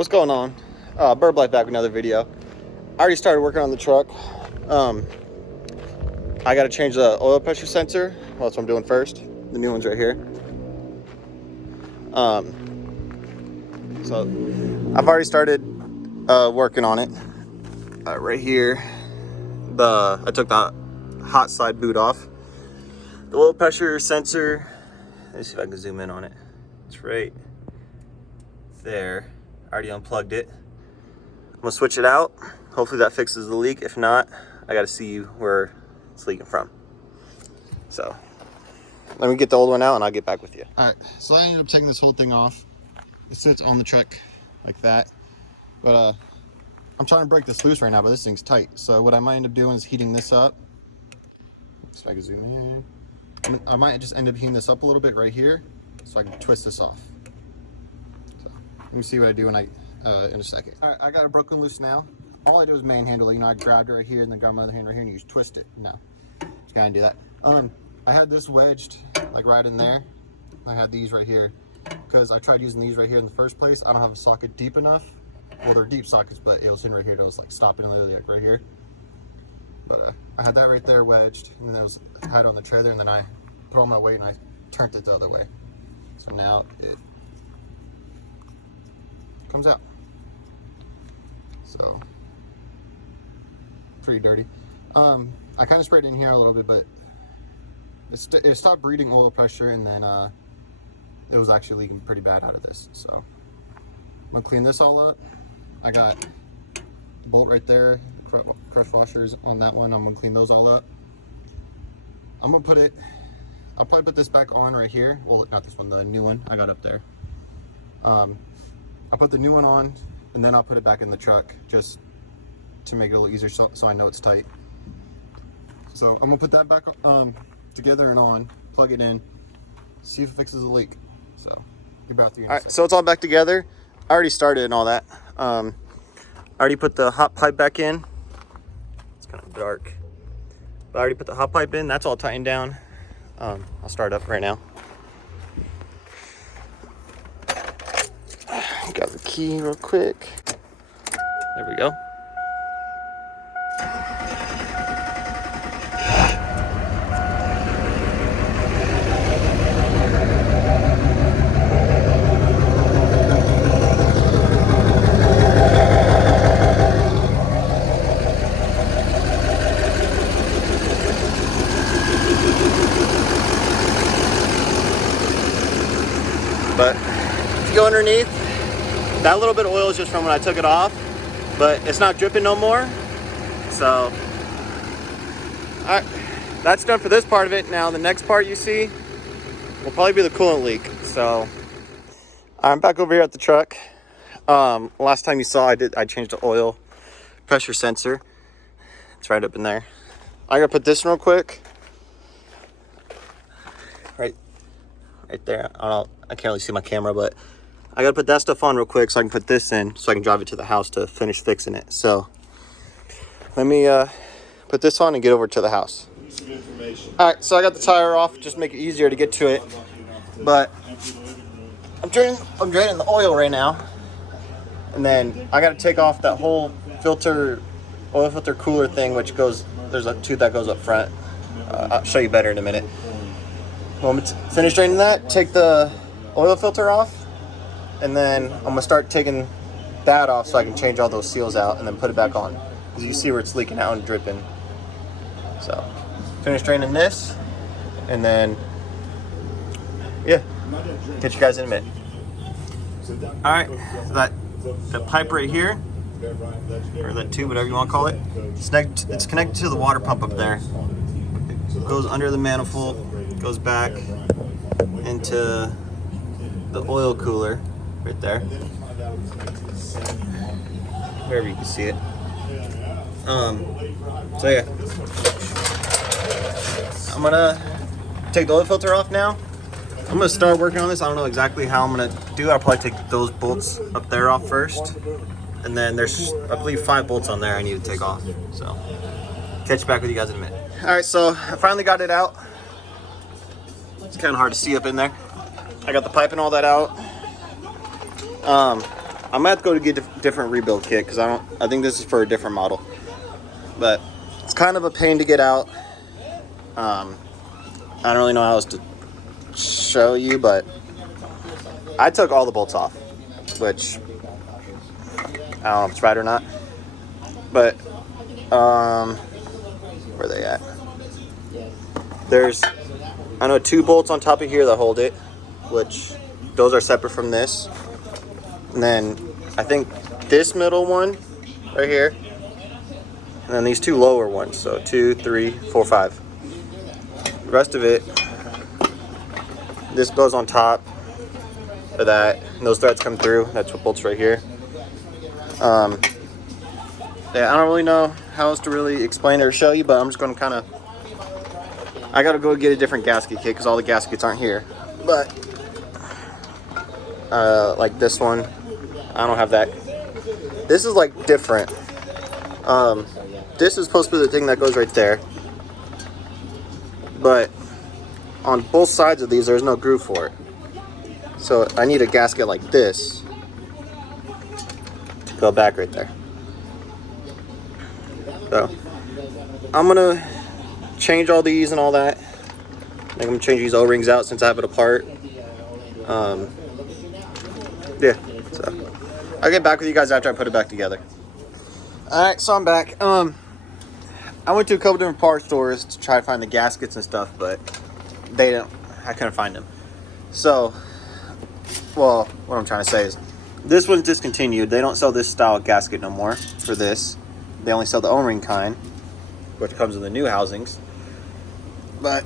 What's going on? Burblife back with another video. I already started working on the truck. I got to change the oil pressure sensor. Well, that's what I'm doing first. The new one's right here. So I've already started working on it. Right here, I took the hot side boot off. The oil pressure sensor. Let me see if I can zoom in on it. It's right there. I already unplugged it. I'm gonna switch it out. Hopefully that fixes the leak. If not, I gotta see where it's leaking from. So let me get the old one out and I'll get back with you. All right, so I ended up taking this whole thing off. It sits on the truck like that. But I'm trying to break this loose right now, but this thing's tight. So what I might end up doing is heating this up. So I can zoom in. I might just end up heating this up a little bit right here so I can twist this off. So let me see what I do in a second. All right, I got it broken loose now. All I do is manhandle it. You know, I grabbed it right here and then got my other hand right here and you just twist it. No, just gotta do that. I had this wedged like right in there. I had these right here because I tried using these right here in the first place. I don't have a socket deep enough. Well, they're deep sockets, but it was in right here. It was like stopping literally like right here. But I had that right there wedged, and then I had it on the trailer, and then I put all my weight and I turned it the other way. So now it comes out. So pretty dirty. I kind of sprayed it in here a little bit, but it stopped breeding oil pressure, and then it was actually leaking pretty bad out of this. So I'm gonna clean this all up. I got the bolt right there, the crush washers on that one. I'm gonna clean those all up. I'll probably put this back on right here. Well, not this one, the new one I got up there. I'll put the new one on and then I'll put it back in the truck just to make it a little easier so I know it's tight. So I'm gonna put that back together and on, plug it in, see if it fixes the leak. So get back to you in a second. So it's all back together. I already started and all that. I already put the hot pipe back in. It's kind of dark. But I already put the hot pipe in. That's all tightened down. I'll start up right now. Got the key real quick. There we go. But if you go underneath, that little bit of oil is just from when I took it off, but it's not dripping no more. So, all right, that's done for this part of it. Now the next part you see will probably be the coolant leak. So I'm back over here at the truck. Last time you saw I changed the oil pressure sensor. It's right up in there. I gotta put this in real quick. Right there. I can't really see my camera, but I gotta put that stuff on real quick so I can put this in so I can drive it to the house to finish fixing it. So let me put this on and get over to the house. All right, so I got the tire off, just make it easier to get to it. But I'm draining the oil right now, and then I gotta take off that whole oil filter cooler thing, which goes. There's a tooth that goes up front. I'll show you better in a minute. When I'm finished draining that, take the oil filter off, and then I'm gonna start taking that off so I can change all those seals out and then put it back on. Because you see where it's leaking out and dripping. So, finish draining this, and then, yeah, catch you guys in a minute. All right, the pipe right here, or that tube, whatever you want to call it, it's connected to the water pump up there. It goes under the manifold. Goes back into the oil cooler right there, wherever you can see it. So yeah, I'm gonna take the oil filter off now. I'm gonna start working on this. I don't know exactly how I'm gonna do it. I'll probably take those bolts up there off first, and then there's, I believe, 5 bolts on there I need to take off. So catch back with you guys in a minute. All right, so I finally got it out. It's kind of hard to see up in there. I got the pipe and all that out. I'm gonna have to go to get a different rebuild kit because I think this is for a different model. But it's kind of a pain to get out. I don't really know how else to show you, but I took all the bolts off, which I don't know if it's right or not. But where are they at? There's, I know, 2 bolts on top of here that hold it, which those are separate from this. And then I think this middle one right here, and then these 2 lower ones. So 2, 3, 4, 5. The rest of it, this goes on top of that, and those threads come through. That's what bolts right here. Yeah, I don't really know how else to really explain it or show you, but I'm just going to kind of, I got to go get a different gasket kit because all the gaskets aren't here. But like this one, I don't have that. This is like different. This is supposed to be the thing that goes right there, but on both sides of these there's no groove for it, so I need a gasket like this to go back right there. So I'm gonna change all these and all that. I'm gonna change these O-rings out since I have it apart. Yeah, so I'll get back with you guys after I put it back together. Alright, so I'm back. I went to a couple different parts stores to try to find the gaskets and stuff, but I couldn't find them. So, well, what I'm trying to say is, this one's discontinued. They don't sell this style of gasket no more for this. They only sell the O-ring kind, which comes in the new housings. But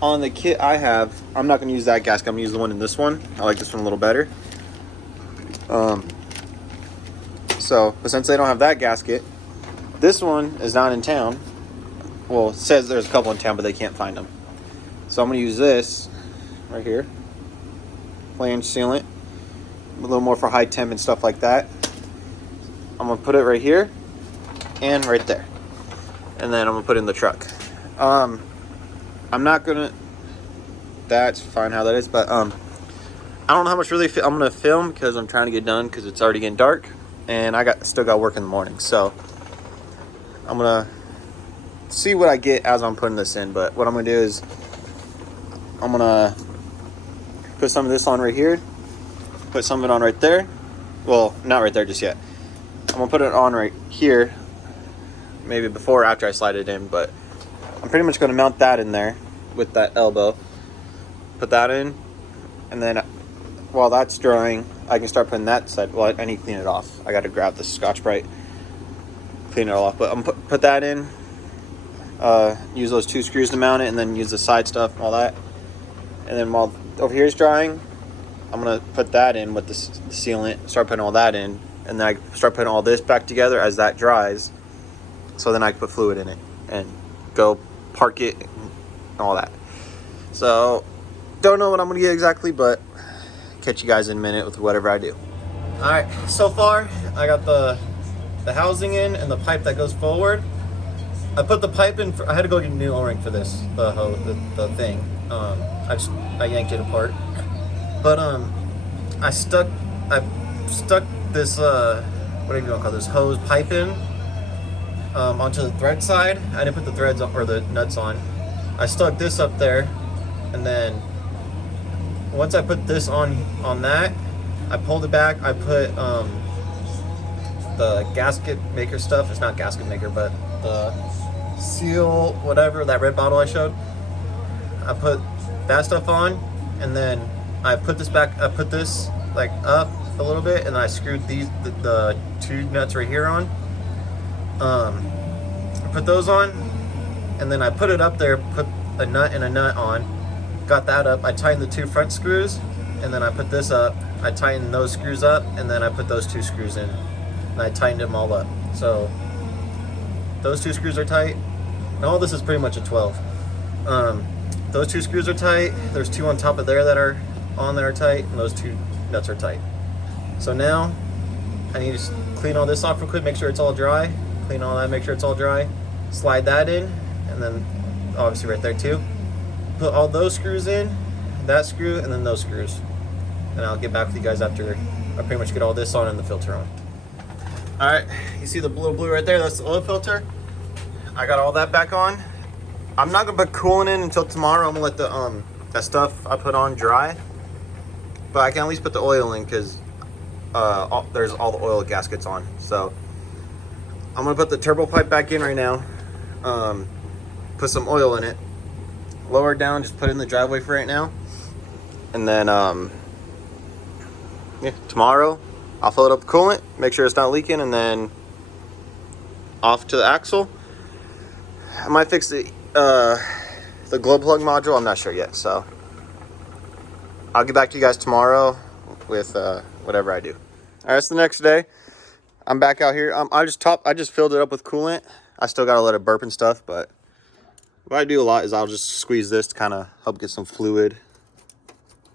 on the kit I have, I'm not going to use that gasket. I'm going to use the one in this one. I like this one a little better. But since they don't have that gasket, this one is not in town. Well, it says there's a couple in town, but they can't find them. So I'm going to use this right here. Flange sealant. A little more for high temp and stuff like that. I'm going to put it right here and right there. And then I'm going to put it in the truck. I'm not going to... That's fine how that is, but I don't know how much really I'm going to film because I'm trying to get done because it's already getting dark. And I still got work in the morning. So I'm going to see what I get as I'm putting this in. But what I'm going to do is I'm going to put some of this on right here. Put some of it on right there. Well, not right there just yet. I'm going to put it on right here. Maybe before or after I slide it in. But I'm pretty much going to mount that in there with that elbow. Put that in. And then while that's drying, I can start putting that side. Well, I need to clean it off. I got to grab the Scotch-Brite, clean it all off. But I'm put that in. Use those 2 screws to mount it, and then use the side stuff and all that. And then while over here is drying, I'm gonna put that in with the sealant. Start putting all that in, and then I start putting all this back together as that dries. So then I can put fluid in it and go park it and all that. So don't know what I'm gonna get exactly, but catch you guys in a minute with whatever I do. Alright, so far I got the housing in and the pipe that goes forward. I put the pipe in, I had to go get a new O-ring for this, the thing. I yanked it apart. But I stuck this, what do you want to call this, hose pipe in onto the thread side. I didn't put the threads up, or the nuts on. I stuck this up there, and then once I put this on that, I pulled it back. I put the gasket maker stuff. It's not gasket maker, but the seal, whatever, that red bottle I showed. I put that stuff on, and then I put this back. I put this like up a little bit, and I screwed the 2 nuts right here on. I put those on, and then I put it up there. Put a nut and a nut on. Got that up. I tightened the 2 front screws, and then I put this up. I tightened those screws up, and then I put those 2 screws in, and I tightened them all up. So those 2 screws are tight, and all this is pretty much a 12. Those 2 screws are tight. There's 2 on top of there that are on that are tight, and those 2 nuts are tight. So now I need to clean all this off real quick, make sure it's all dry. Clean all that, make sure it's all dry. Slide that in, and then obviously right there too. Put all those screws in, that screw, and then those screws. And I'll get back with you guys after I pretty much get all this on and the filter on. All right, you see the little blue right there? That's the oil filter. I got all that back on. I'm not gonna put coolant in until tomorrow. I'm gonna let the that stuff I put on dry. But I can at least put the oil in because there's all the oil gaskets on. So I'm gonna put the turbo pipe back in right now. Put some oil in it. Lower it down, just put it in the driveway for right now. And then yeah, tomorrow I'll fill it up with coolant, make sure it's not leaking, and then off to the axle. I might fix the glow plug module. I'm not sure yet, so I'll get back to you guys tomorrow with whatever I do. All right, it's the next day. I'm back out here. I just filled it up with coolant. I still gotta let it burp and stuff, but what I do a lot is I'll just squeeze this to kind of help get some fluid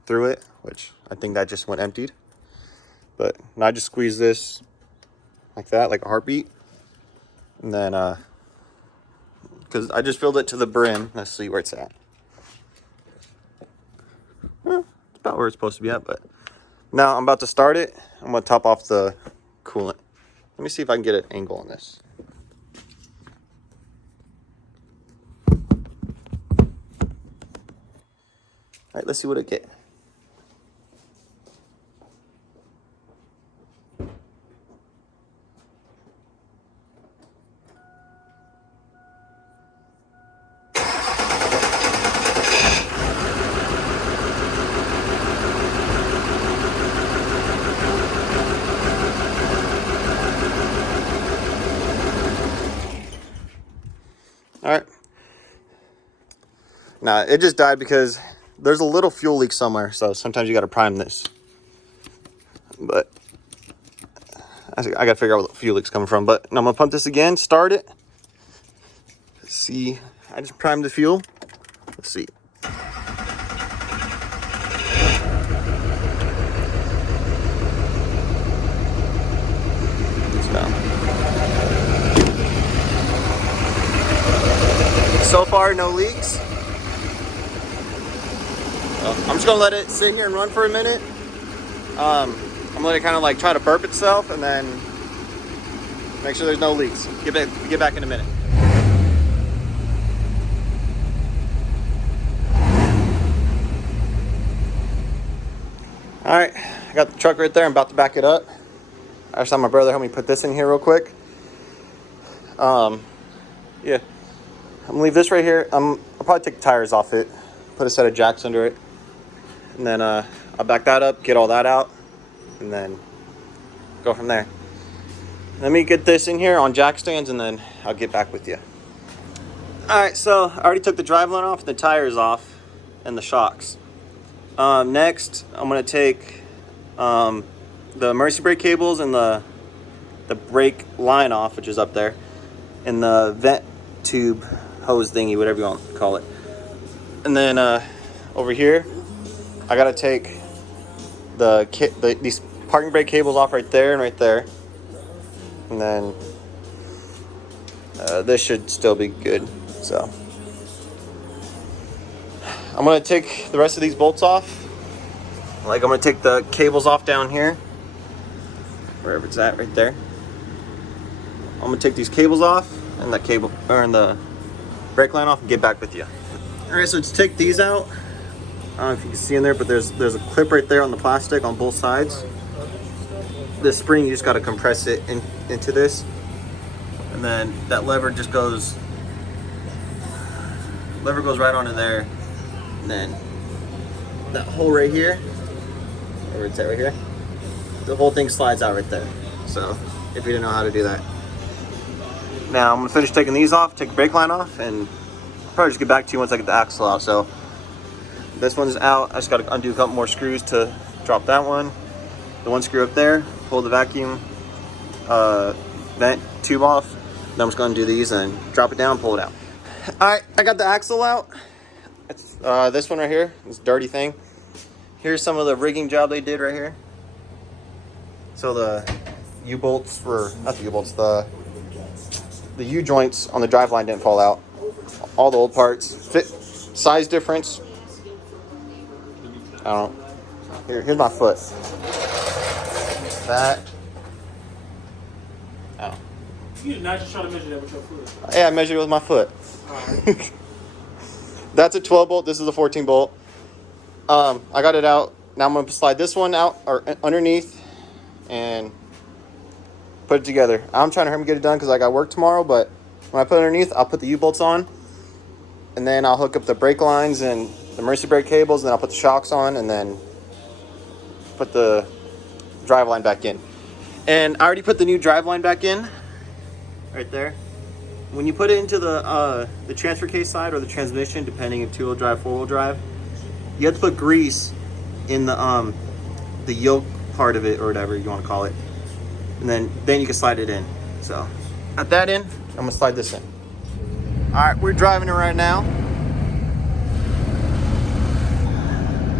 through it, which I think that just went emptied. But I just squeeze this like that, like a heartbeat, and then because I just filled it to the brim. Let's see where it's at. It's about where it's supposed to be at, but now I'm about to start it. I'm gonna top off the coolant. Let me see if I can get an angle on this. All right, let's see what it gets. All right. Nah, it just died because there's a little fuel leak somewhere, so sometimes you got to prime this. But I got to figure out where the fuel leak's coming from. But I'm gonna pump this again, start it. Let's see, I just primed the fuel. Let's see. It's done. So far, no leaks. I'm just gonna let it sit here and run for a minute. I'm gonna let it kind of like try to burp itself, and then make sure there's no leaks. Get back in a minute. All right, I got the truck right there. I'm about to back it up. I just had my brother help me put this in here real quick. Yeah, I'm gonna leave this right here. I'll probably take the tires off it, put a set of jacks under it, and then I'll back that up, get all that out, and then go from there. Let me get this in here on jack stands, and then I'll get back with you. All right, so I already took the driveline off, the tires off, and the shocks. Next, I'm gonna take the emergency brake cables and the brake line off, which is up there, and the vent tube hose thingy, whatever you want to call it. And then over here, I gotta take these parking brake cables off right there and right there. And then this should still be good. So I'm gonna take the rest of these bolts off. Like, I'm gonna take the cables off down here, wherever it's at, right there. I'm gonna take these cables off and the brake line off and get back with you. All right, so to take these out, I don't know if you can see in there, but there's a clip right there on the plastic on both sides. This spring, you just got to compress it into this, and then that lever just goes right onto there, and then that hole right here, where it's at right here, the whole thing slides out right there. So if you didn't know how to do that. Now I'm gonna finish taking these off, take the brake line off, and probably just get back to you once I get the axle out. So this one's out. I just got to undo a couple more screws to drop that one. The one screw up there, pull the vacuum vent tube off. Then I'm just going to do these and drop it down, pull it out. All right, I got the axle out. It's this one right here, this dirty thing. Here's some of the rigging job they did right here. So the U-bolts not the U-bolts, the U-joints on the driveline didn't fall out. All the old parts, fit, size difference. I don't know. Here's my foot. that. Oh. You did not just try to measure that with your foot. Yeah, I measured it with my foot. Alright. That's a 12 bolt. This is a 14 bolt. I got it out. Now I'm going to slide this one out or underneath and put it together. I'm trying to hurry get it done because I got work tomorrow, but when I put it underneath, I'll put the U-bolts on, and then I'll hook up the brake lines and the Mercy brake cables, and then I'll put the shocks on, and then put the driveline back in. And I already put the new driveline back in, right there. When you put it into the transfer case side or the transmission, depending if two-wheel drive, four-wheel drive, you have to put grease in the yoke part of it, or whatever you want to call it, and then you can slide it in. So at that end, I'm gonna slide this in. All right, we're driving it right now.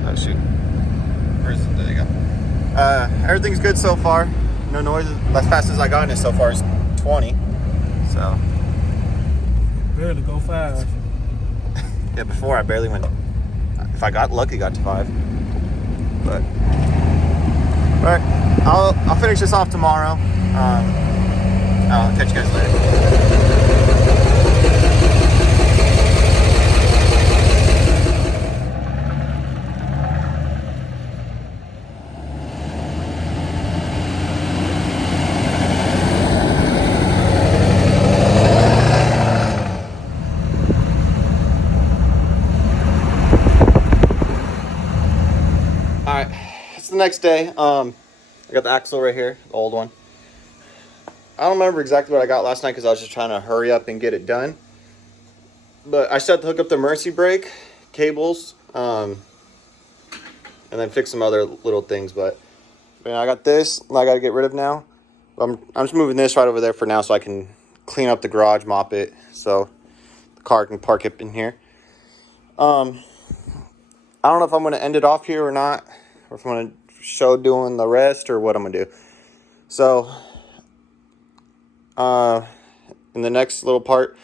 Oh shoot, there you go. Everything's good so far. No noises. As fast as I got in it so far is 20. So Barely go 5. yeah, before I barely went. If I got lucky, got to 5. But all right, I'll finish this off tomorrow. I'll catch you guys later. The next day, I got the axle right here, the old one. I don't remember exactly what I got last night because I was just trying to hurry up and get it done. But I still have to hook up the Mercy brake cables, and then fix some other little things. But I got this, I got to get rid of now. But I'm just moving this right over there for now so I can clean up the garage, mop it, so the car can park it in here. I don't know if I'm going to end it off here or not, or if I'm going to show doing the rest or what I'm gonna do. So in the next little part,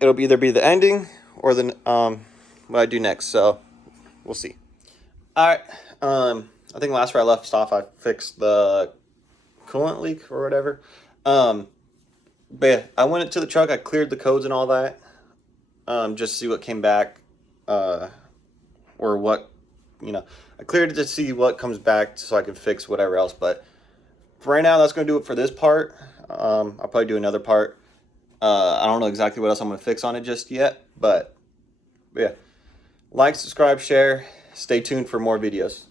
it'll either be the ending or the what I do next. So we'll see. All right, I think last where I left off, I fixed the coolant leak or whatever. But yeah, I went into the truck, I cleared the codes and all that, just to see what came back, or what, you know, I cleared it to see what comes back so I can fix whatever else. But for right now, that's going to do it for this part. I'll probably do another part. I don't know exactly what else I'm going to fix on it just yet. But yeah, like, subscribe, share. Stay tuned for more videos.